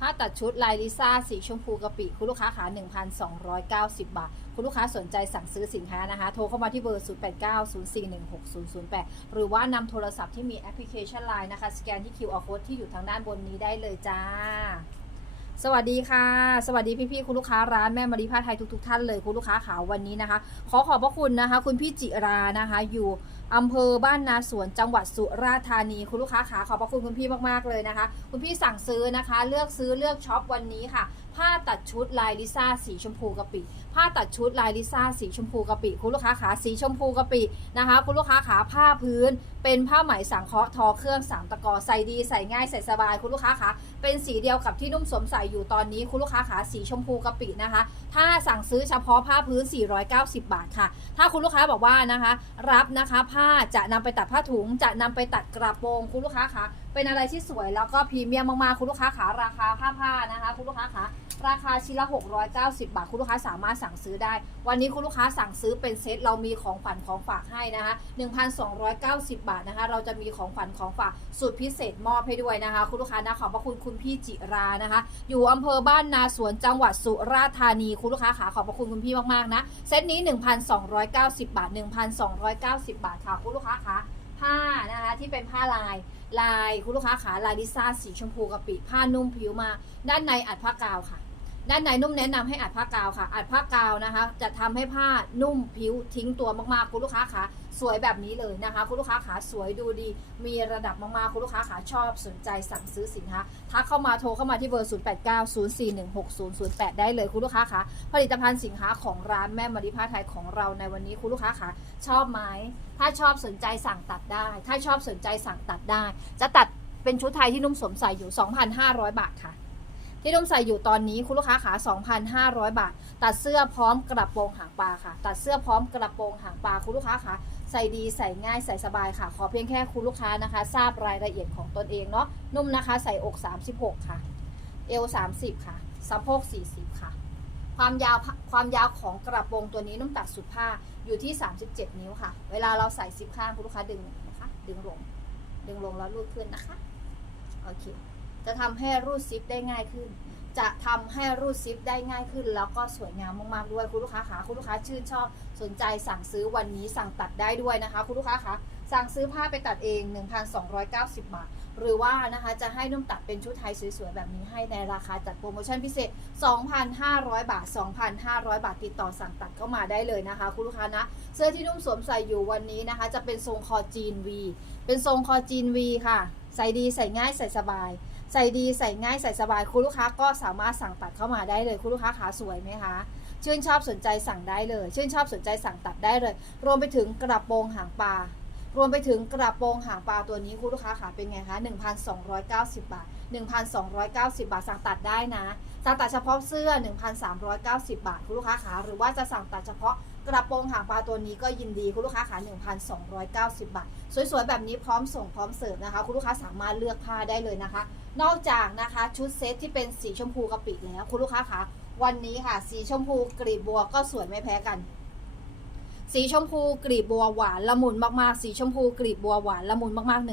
ผ้าตัดชุดลายลิซ่าสีชมพูกะปิ คุณลูกค้าขา1,290 บาท คุณลูกค้าสนใจสั่งซื้อสินค้านะคะ โทรเข้ามาที่เบอร์ 0890416008 หรือว่านำโทรศัพท์ที่มีแอปพลิเคชัน Line นะคะ สแกนที่ QR code ที่อยู่ทางด้านบนนี้ได้เลยจ้าสวัสดีค่ะ สวัสดีพี่ๆคุณลูกค้าร้านแม่มารีผ้าไทยทุกๆท่านเลยคุณลูกค้าขาววันนี้นะคะ ขอขอบพระคุณนะคะ คุณพี่จิรานะคะอยู่ อำเภอบ้านนาสวนจังหวัดสุราษฎร์ธานีคุณลูกค้าขาขอบพระคุณคุณพี่มากๆเลยนะคะ คุณพี่สั่งซื้อนะคะ เลือกซื้อเลือกช็อปวันนี้ค่ะ ผ้าตัดชุดลายลิซ่าสีชมพูกะปิผ้าตัดชุดลายลิซ่าสีชมพูกะปิคุณลูกค้าขาสีชมพูกะปินะคะ คุณลูกค้าขาผ้าพื้น เป็นผ้าไหมสังเคราะห์ทอเครื่องสามตะกอใส่ดีใส่ง่ายใส่สบายคุณลูกค้าขาเป็นสีเดียวกับที่นุ่มสวมใส่อยู่ตอนนี้คุณลูกค้าขาสีชมพูกะปินะคะ ถ้าสั่งซื้อเฉพาะผ้าพื้น 490 บาทค่ะ ถ้าคุณลูกค้าบอกว่านะคะ รับนะคะผ้าจะนำไปตัดผ้าถุงจะนำไปตัดกระโปรงคุณลูกค้าคะเป็นอะไรที่สวยแล้วก็พรีเมียมมากๆ คุณลูกค้าขาราคาผ้าผ้านะคะ คุณลูกค้าขาราคาชิ้นละ 690 บาท คุณลูกค้าสามารถสั่งซื้อได้ วันนี้คุณลูกค้าสั่งซื้อเป็นเซตเรามีของขวัญของฝากให้นะคะ 1,290 บาทนะคะ เราจะมีของขวัญของฝากสุดพิเศษมอบให้ด้วยนะคะ คุณลูกค้านะขอบพระคุณคุณพี่จิรานะคะ อยู่อำเภอบ้านนาสวนจังหวัดสุราษฎร์ธานี คุณลูกค้าขาขอบพระคุณคุณพี่มากๆนะ เซตนี้ 1,290 บาท 1,290 บาทค่ะคุณลูกค้าคะผ้านะคะ ที่เป็นผ้าลาย ลายคุณลูกค้าขาลายลิซ่าสีชมพูกะปิผ้านุ่มผิวมา ด้านในอัดผ้ากาวค่ะ ด้านในนุ่มแนะนำให้อัดผ้ากาวค่ะ อัดผ้ากาวนะคะ จะทำให้ผ้านุ่มผิวทิ้งตัวมากๆคุณลูกค้าขาสวยแบบนี้เลยนะคะ คุณลูกค้าขาสวยดูดี มีระดับมากๆคุณลูกค้าขาชอบสนใจสั่งซื้อสินค้าทักเข้ามาโทรเข้ามาที่เบอร์ 0890416008 ได้เลยคุณลูกค้าขาผลิตภัณฑ์สินค้าของร้านแม่มาริผ้าไทยของเราในวันนี้คุณลูกค้าขาชอบไหมถ้าชอบสนใจสั่งตัดได้ ถ้าชอบสนใจสั่งตัดได้ จะตัดเป็นชุดไทยที่นุ่มสวมใส่อยู่ 2,500 บาทค่ะ ที่นุ่มใส่อยู่ตอนนี้คุณลูกค้าขา 2,500 บาท ตัดเสื้อพร้อมกระโปรงหางปลาค่ะ ตัดเสื้อพร้อมกระโปรงหางปลาคุณลูกค้าขาใส่ดีใส่ง่ายใส่สบายค่ะ ขอเพียงแค่คุณลูกค้านะคะ ทราบรายละเอียดของตนเองเนาะนุ่มนะคะใส่อก 36 ค่ะ เอว 30 ค่ะสะโพก 40 ค่ะ ความยาวความยาวของกระโปรงตัวนี้นุ่มตัดสุดผ้าอยู่ที่ 37 นิ้วค่ะ เวลาเราใส่ซิปข้างคุณลูกค้าดึงนะคะ ดึงลง ดึงลงแล้วรูดขึ้นนะคะโอเค จะทำให้รูดซิปได้ง่ายขึ้น จะทำให้รูดซิปได้ง่ายขึ้น แล้วก็สวยงามมากๆด้วยคุณลูกค้าขาคุณลูกค้าชื่นชอบสนใจสั่งซื้อวันนี้สั่งตัดได้ด้วยนะคะ คุณลูกค้าคะสั่งซื้อผ้าไปตัดเอง 1,290 บาท หรือว่านะคะจะให้นุ่มตัดเป็นชุดไทยสวยๆ แบบนี้ให้ในราคาจัดโปรโมชั่นพิเศษ 2,500 บาท 2,500 บาทติดต่อสั่งตัดเข้ามาได้เลยนะคะ คุณลูกค้านะ เสื้อที่นุ่มสวมใส่อยู่วันนี้นะคะ จะเป็นทรงคอจีนวีเป็นทรงคอจีนวีค่ะ ใส่ดีใส่ง่ายใส่สบาย ใส่ดีใส่ง่ายใส่สบายคุณลูกค้าก็สามารถสั่งตัดเข้ามาได้เลยคุณลูกค้าขาสวยไหมคะชื่นชอบสนใจสั่งได้เลยชื่นชอบสนใจสั่งตัดได้เลย รวมไปถึงกระโปรงหางปลารวมไปถึงกระโปรงหางปลาตัวนี้คุณลูกค้าขาเป็นไงคะ 1,290 บาท 1,290 บาท สั่งตัดได้นะ สั่งตัดเฉพาะเสื้อ 1,390 บาทคุณลูกค้าขาหรือว่าจะสั่งตัดเฉพาะ กระโปรงหางปลาตัวนี้ก็ยินดีคุณลูกค้าขา1,290 บาท สวยๆ แบบนี้พร้อมส่งพร้อมเสิร์ฟนะคะ คุณลูกค้าสามารถเลือกผ้าได้เลยนะคะ นอกจากนะคะชุดเซตที่เป็นสีชมพูกะปิแล้วคุณลูกค้าคะวันนี้ค่ะ สีชมพูกรีบบัวก็สวยไม่แพ้กัน สีชมพูกลีบบัวหวานละมุนมากๆ สีชมพูกลีบบัวหวานละมุนมากๆ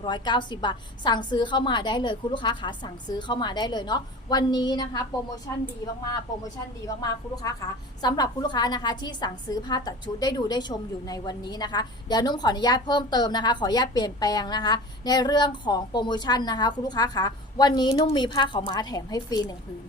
1,290 บาท สั่งซื้อเข้ามาได้เลยคุณลูกค้าขาสั่งซื้อเข้ามาได้เลยเนาะวันนี้นะคะโปรโมชั่นดีมากๆโปรโมชั่นดีมากๆคุณลูกค้าขาสำหรับคุณลูกค้านะคะ ที่สั่งซื้อผ้าตัดชุดได้ดูได้ชมอยู่ในวันนี้นะคะ เดี๋ยวนุ่มขออนุญาตเพิ่มเติมนะคะ ขออนุญาตเปลี่ยนแปลงนะคะ ในเรื่องของโปรโมชั่นนะคะ คุณลูกค้าคะวันนี้นุ่มมีผ้าขาวม้าแถมให้ฟรีหนึ่งผืน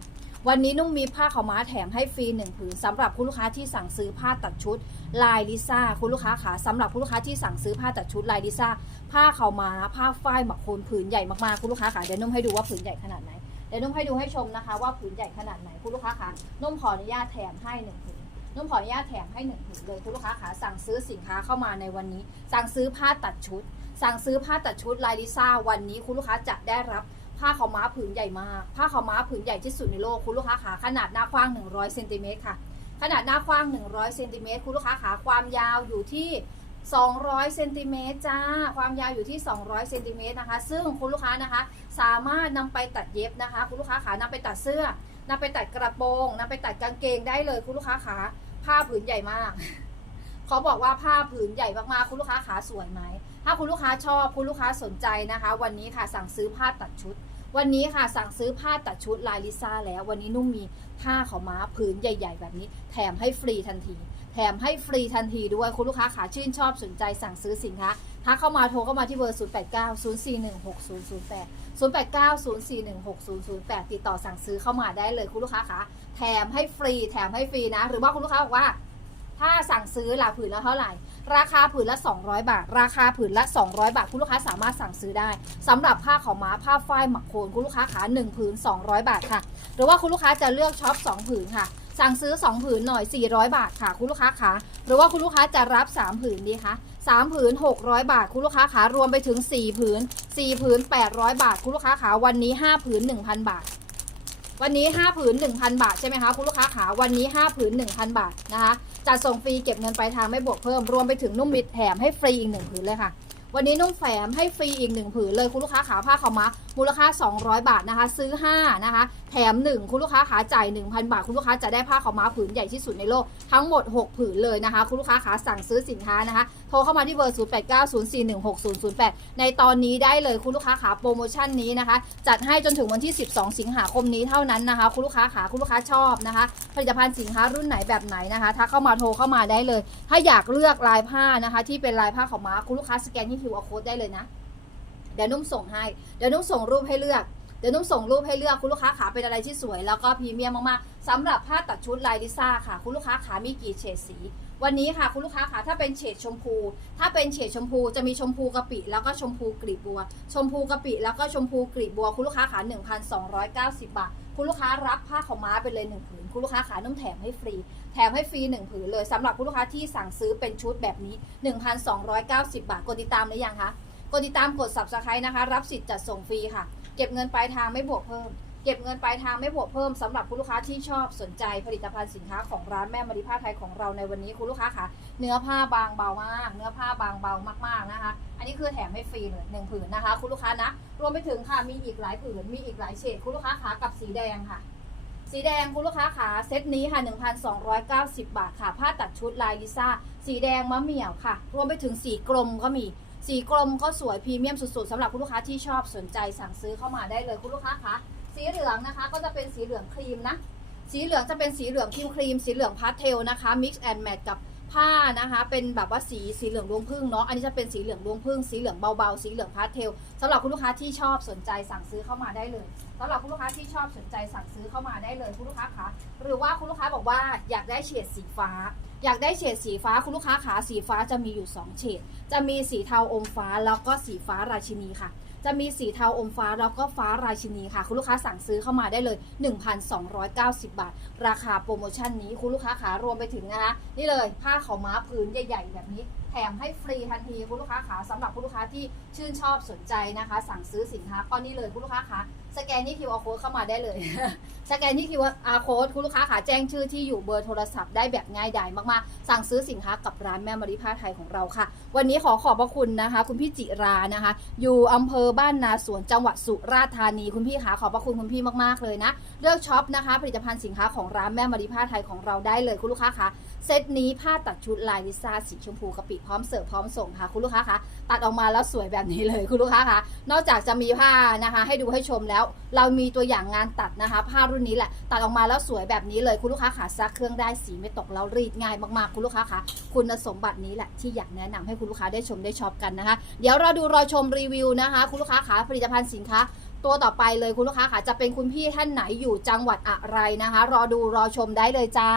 วันนี้นุ่มมีผ้าขาวม้าแถมให้ฟรีหนึ่งผืนสำหรับคุณลูกค้าที่สั่งซื้อผ้าตัดชุด ลายลิซ่าคุณลูกค้าขาสำหรับคุณลูกค้าที่สั่งซื้อผ้าตัดชุดลายลิซ่าผ้าขาวม้าผ้าฝ้ายหมักโคนผืนใหญ่มากๆคุณลูกค้าขาเดี๋ยวนุ่มให้ดูว่าผืนใหญ่ขนาดไหนเดี๋ยวนุ่มให้ดูให้ชมนะคะ ว่าผืนใหญ่ขนาดไหนคุณลูกค้าขานุ่มขออนุญาตแถมให้หนึ่งผืนนุ่มขออนุญาตแถมให้หนึ่งผืนเลยคุณลูกค้าขาสั่งซื้อสินค้าเข้ามาในวันนี้ สั่งซื้อผ้าตัดชุด สั่งซื้อผ้าตัดชุดลายลิซ่าวันนี้คุณลูกค้าจะได้รับ ผ้าขาวม้าผืนใหญ่มาก ผ้าขาวม้าผืนใหญ่ที่สุดในโลกคุณลูกค้าขาขนาดหน้ากว้าง 100เซนติเมตรค่ะ ขนาดหน้ากว้าง 100เซนติเมตรคุณลูกค้าขาความยาวอยู่ที่ 200เซนติเมตรจ้า ความยาวอยู่ที่ 200เซนติเมตรนะคะ ซึ่งคุณลูกค้านะคะ สามารถนำไปตัดเย็บนะคะ คุณลูกค้าขานำไปตัดเสื้อนำไปตัดกระโปรงนำไปตัดกางเกงได้เลยคุณลูกค้าขาผ้าผืนใหญ่มากเขาบอกว่าผ้าผืนใหญ่มากๆ คุณลูกค้าขาสวยไหม ถ้าคุณลูกค้าชอบ คุณลูกค้าสนใจนะคะ วันนี้ค่ะสั่งซื้อผ้าตัดชุด วันนี้ค่ะสั่งซื้อผ้าตัดชุดลายลิซ่าแล้ว วันนี้นุ่มมีผ้าขาวม้าผืนใหญ่ ๆ แบบนี้ แถมให้ฟรีทันที แถมให้ฟรีทันทีด้วยคุณลูกค้าขาชื่นชอบสนใจสั่งซื้อสินค้าทักเข้ามาโทรเข้ามาที่เบอร์ 0 8 9 0 4 1 6 0 0 8 0 8 9 0 4 1 6 0 0 8 ติดต่อสั่งซื้อเข้ามาได้เลยคุณลูกค้าคะแถมให้ฟรี แถมให้ฟรีนะ หรือว่าคุณลูกค้าบอกว่า ถ้าสั่งซื้อหลาผืนละเท่าไหร่ ราคาผืนละ 200 บาท ราคาผืนละ 200 บาท คุณลูกค้าสามารถสั่งซื้อได้สำหรับผ้าขาวม้าผ้าฝ้ายหมักโคนคุณลูกค้าขา1ผืน 200 บาทค่ะ หรือว่าคุณลูกค้าจะเลือกช็อป2ผืนค่ะ สั่งซื้อ 2 ผืนหน่อย 400 บาทค่ะ คุณลูกค้าขาหรือว่าคุณลูกค้าจะรับ 3 ผืนดีคะ3ผืน 600 บาท คุณลูกค้าขารวมไปถึง 4 ผืน 4 ผืน 800 บาท คุณลูกค้าขาวันนี้ 5 ผืน 1,000 บาท วันนี้ 5 ผืน 1,000 บาทใช่ไหมคะคุณลูกค้าขาวันนี้ 5 ผืน 1,000 บาทนะคะจัดส่งฟรีเก็บเงินปลายทางไม่บวกเพิ่มรวมไปถึงนุ่มมิดแถมให้ฟรีอีกหนึ่งผืนเลยค่ะ วันนี้นุ่มแฝมให้ฟรีอีกหนึ่งผืนเลยคุณลูกค้าขาผ้าขาวม้ามูลค่า 200 บาทนะคะ ซื้อ 5 นะคะ แถม 1 คุณลูกค้าขาจ่าย 1,000 บาท คุณลูกค้าจะได้ผ้าขาวม้าผืนใหญ่ที่สุดในโลกทั้งหมด 6 ผืนเลยนะคะ คุณลูกค้าขาสั่งซื้อสินค้านะคะ รเข้ามาที่เบอร์ 0890416008 ในตอนนี้ได้เลยคุณลูกค้าขาโปรโมชั่นนี้นะคะ จัดให้จนถึงวันที่ 12 สิงหาคมนี้เท่านั้นนะคะ คุณลูกค้าขาคุณลูกค้าชอบนะคะ ผลิตภัณฑ์สินค้ารุ่นไหนแบบไหนนะคะถ้าเข้ามาโทรเข้ามาได้เลย ถ้าอยากเลือกลายผ้านะคะ ที่เป็นลายผ้าขาวม้าคุณลูกค้าสแกนที่ QR code ได้เลยนะเดี๋ยวนุ่มส่งให้เดี๋ยวนุ่มส่งรูปให้เลือกเดี๋ยวนุ่มส่งรูปให้เลือกคุณลูกค้าขาเป็นอะไรที่สวย แล้วก็พรีเมียมมากๆสำหรับผ้าตัดชุดลายลิซ่าค่ะ คุณลูกค้าขามีกี่เฉดสี วันนี้ค่ะคุณลูกค้าขาถ้าเป็นเฉดชมพู ถ้าเป็นเฉดชมพูจะมีชมพูกะปิ แล้วก็ชมพูกลีบบัว ชมพูกะปิ แล้วก็ชมพูกลีบบัว คุณลูกค้าขา1,290 บาท คุณลูกค้ารับผ้าขาวม้าไปเลยหนึ่งผืนคุณลูกค้าขานุ่มแถมให้ฟรี แถมให้ฟรีหนึ่งผืนเลยสำหรับคุณลูกค้าที่สั่งซื้อเป็นชุดแบบนี้ 1,290 บาทกดติดตามหรือยังคะกดติดตามกด subscribe นะคะ รับสิทธิ์จัดส่งฟรีค่ะ เก็บเงินปลายทางไม่บวกเพิ่ม เก็บเงินปลายทางไม่บวกเพิ่มสำหรับคุณลูกค้าที่ชอบสนใจผลิตภัณฑ์สินค้าของร้านแม่มาริผ้าไทยของเราในวันนี้คุณลูกค้าค่ะ เนื้อผ้าบางเบามาก เนื้อผ้าบางเบามากๆนะคะ อันนี้คือแถมให้ฟรีเลยหนึ่งผืนนะคะ คุณลูกค้านะ รวมไปถึงค่ะมีอีกหลายผืนมีอีกหลายเฉดคุณลูกค้าขากับสีแดงค่ะสีแดงคุณลูกค้าขาเซตนี้ค่ะ 1,290 บาทค่ะ ผ้าตัดชุดลายลิซ่า สีแดงมะเหมี่ยวค่ะ รวมไปถึงสีกลมก็มี สีกลมก็สวยพรีเมียมสุดๆสำหรับคุณลูกค้าที่ชอบสนใจสั่งซื้อเข้ามาได้เลยคุณลูกค้าคะ สีเหลืองนะคะ ก็จะเป็นสีเหลืองครีมนะ สีเหลืองจะเป็นสีเหลืองครีมครีม สีเหลืองพาสเทลนะคะ mix and match กับผ้านะคะ เป็นแบบว่าสีสีเหลืองรวงพึ่งเนาะ อันนี้จะเป็นสีเหลืองรวงพึ่ง สีเหลืองเบาๆ สีเหลืองพาสเทลสำหรับคุณลูกค้าที่ชอบสนใจสั่งซื้อเข้ามาได้เลยสำหรับคุณลูกค้าที่ชอบสนใจสั่งซื้อเข้ามาได้เลยคุณลูกค้าคะหรือว่าคุณลูกค้าบอกว่าอยากได้เฉดสีฟ้า อยากได้เฉดสีฟ้าคุณลูกค้าขาสีฟ้าจะมีอยู่ 2 เฉด จะมีสีเทาอมฟ้าแล้วก็สีฟ้าราชินีค่ะ จะมีสีเทาอมฟ้าแล้วก็ฟ้าราชินีค่ะ คุณลูกค้าสั่งซื้อเข้ามาได้เลย 1,290 บาท ราคาโปรโมชั่นนี้คุณลูกค้าขารวมไปถึงนะคะนี่เลยผ้าขาวม้าพื้นใหญ่ ๆ แบบนี้แถมให้ฟรีทันทีคุณลูกค้าขาสำหรับคุณลูกค้าที่ชื่นชอบสนใจนะคะ สั่งซื้อสินค้าก็นี่เลยคุณลูกค้าขาสแกนที่ QR code เข้ามาได้เลยสแกนที่ QR code คุณลูกค้าขาแจ้งชื่อที่อยู่เบอร์โทรศัพท์ได้แบบง่ายดายมากๆ สั่งซื้อสินค้ากับร้านแม่มาริผ้าไทยของเราค่ะ วันนี้ขอขอบพระคุณนะคะ คุณพี่จิรานะคะ อยู่อำเภอบ้านนาสวนจังหวัดสุราษฎร์ธานี คุณพี่ขาขอบพระคุณคุณพี่มากๆเลยนะ เลือกช็อปนะคะ ผลิตภัณฑ์สินค้าของร้านแม่มาริผ้าไทยของเราได้เลยคุณลูกค้าคะเซตนี้ผ้าตัดชุดลายลิซ่าสีชมพูกะปิพร้อมเสิร์ฟพร้อมส่งค่ะคุณลูกค้าคะตัดออกมาแล้วสวยแบบนี้เลยคุณลูกค้าคะนอกจากจะมีผ้านะคะ ให้ดูให้ชมแล้ว เรามีตัวอย่างงานตัดนะคะผ้ารุ่นนี้แหละตัดออกมาแล้วสวยแบบนี้เลยคุณลูกค้าขาซักเครื่องได้สีไม่ตกแล้วรีดง่ายมากๆคุณลูกค้าคะคุณสมบัตินี้แหละที่อยากแนะนำให้คุณลูกค้าได้ชมได้ช็อปกันนะคะ เดี๋ยวเราดูรอชมรีวิวนะคะ คุณลูกค้าขาผลิตภัณฑ์สินค้าตัวต่อไปเลยคุณลูกค้าค่ะจะเป็นคุณพี่ท่านไหนอยู่จังหวัดอะไรนะคะ รอดูรอชมได้เลยจ้า